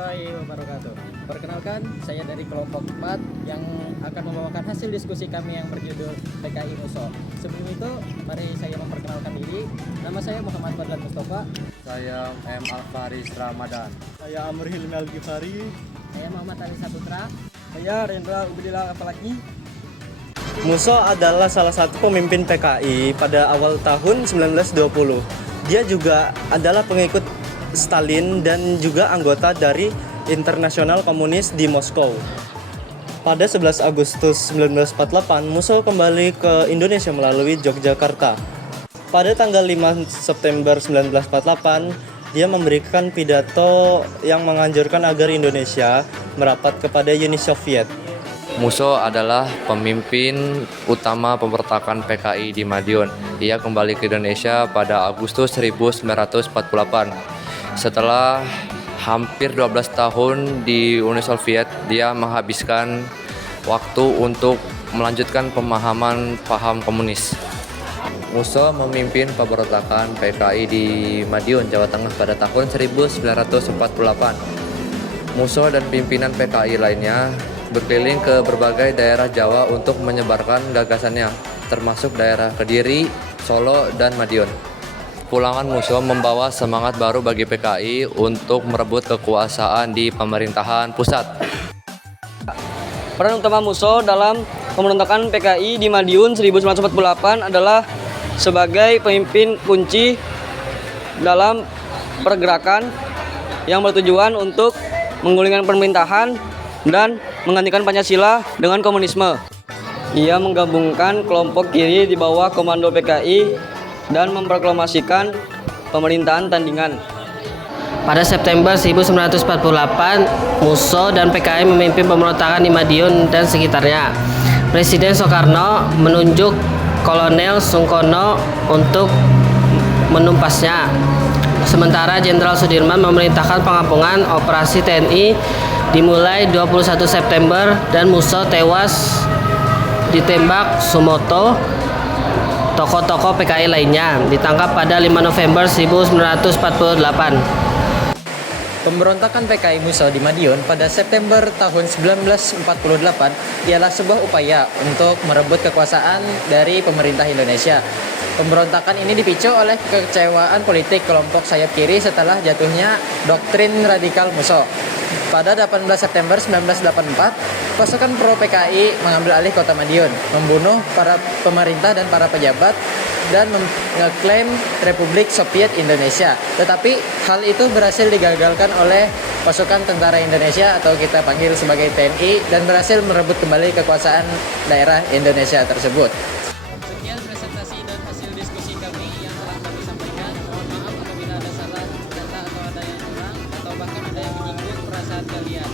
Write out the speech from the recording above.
warahmatullahi wabarakatuh. Perkenalkan, saya dari kelompok 4 yang akan membawakan hasil diskusi kami yang berjudul PKI Muso. Sebelum itu, mari saya memperkenalkan diri. Nama saya Muhammad Fadlan Mustafa. Saya M. Alfaris Ramadan. Saya Amr Hilmi Al-Ghifari. Saya Muhammad Ali Saputra. Saya Rendra Ubedillah Apalagi. Muso adalah salah satu pemimpin PKI pada awal tahun 1920. Dia juga adalah pengikut Stalin dan juga anggota dari Internasional Komunis di Moskow. Pada 11 Agustus 1948, Muso kembali ke Indonesia melalui Yogyakarta. Pada tanggal 5 September 1948, dia memberikan pidato yang menganjurkan agar Indonesia merapat kepada Uni Soviet. Muso adalah pemimpin utama pemberontakan PKI di Madiun. Ia kembali ke Indonesia pada Agustus 1948. Setelah hampir 12 tahun di Uni Soviet, dia menghabiskan waktu untuk melanjutkan paham komunis. Muso memimpin pemberontakan PKI di Madiun, Jawa Tengah pada tahun 1948. Muso dan pimpinan PKI lainnya berkeliling ke berbagai daerah Jawa untuk menyebarkan gagasannya, termasuk daerah Kediri, Solo, dan Madiun. Pulangan Muso membawa semangat baru bagi PKI untuk merebut kekuasaan di pemerintahan pusat. Peran utama Muso dalam pemberontakan PKI di Madiun 1948 adalah sebagai pemimpin kunci dalam pergerakan yang bertujuan untuk menggulingkan pemerintahan dan menggantikan Pancasila dengan komunisme. Ia menggabungkan kelompok kiri di bawah komando PKI dan memproklamasikan pemerintahan tandingan. Pada September 1948, Muso dan PKI memimpin pemberontakan di Madiun dan sekitarnya. Presiden Soekarno menunjuk Kolonel Sungkono untuk menumpasnya. Sementara Jenderal Sudirman memerintahkan pengampungan operasi TNI dimulai 21 September dan Muso tewas ditembak Sumoto. Tokoh-tokoh PKI lainnya ditangkap pada 5 November 1948. Pemberontakan PKI Muso di Madiun pada September tahun 1948 ialah sebuah upaya untuk merebut kekuasaan dari pemerintah Indonesia. Pemberontakan ini dipicu oleh kekecewaan politik kelompok sayap kiri setelah jatuhnya doktrin radikal Muso. Pada 18 September 1984, pasukan pro PKI mengambil alih kota Madiun, membunuh para pemerintah dan para pejabat, dan mengeklaim Republik Soviet Indonesia. Tetapi hal itu berhasil digagalkan oleh pasukan tentara Indonesia atau kita panggil sebagai TNI dan berhasil merebut kembali kekuasaan daerah Indonesia tersebut. Sekian presentasi dan hasil diskusi kami yang telah kami sampaikan. Mohon maaf apabila ada salah kata atau ada yang kurang atau bahkan ada yang menyinggung perasaan kalian.